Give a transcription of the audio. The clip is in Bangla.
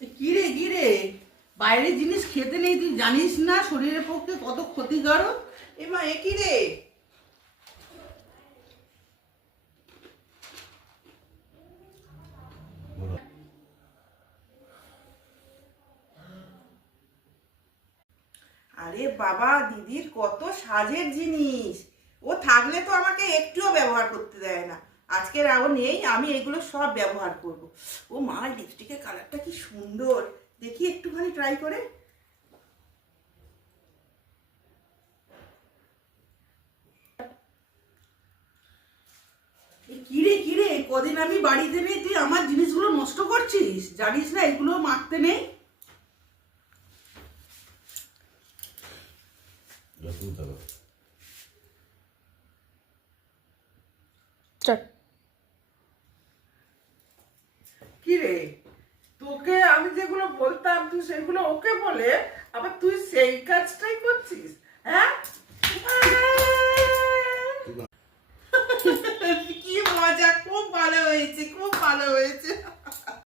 কিরে কিরে, বাইরের জিনিস খেতে নেই, তুই জানিস না শরীরের পক্ষে কত ক্ষতিকারক? এমা এ কি রে? আরে বাবা, দিদির কত সাজের জিনিস। ও থাকলে তো আমাকে একটুও ব্যবহার করতে দেয় না। আজকের ও নেই, আমি এগুলো সব ব্যবহার করব। ও মা, লিপস্টিকের কালারটা কি সুন্দর, দেখি একটুখানি ট্রাই করে। কিরে কিরে, কদিন আমি বাড়িতে নেই, তুই আমার জিনিসগুলো নষ্ট করছিস, জানিস না এগুলো মাখতে নেই? কিরে, তোকে আমি যেগুলো বলতাম তুই সেগুলো ওকে বলে আবার তুই সেই কাজটাই করছিস, হ্যাঁ?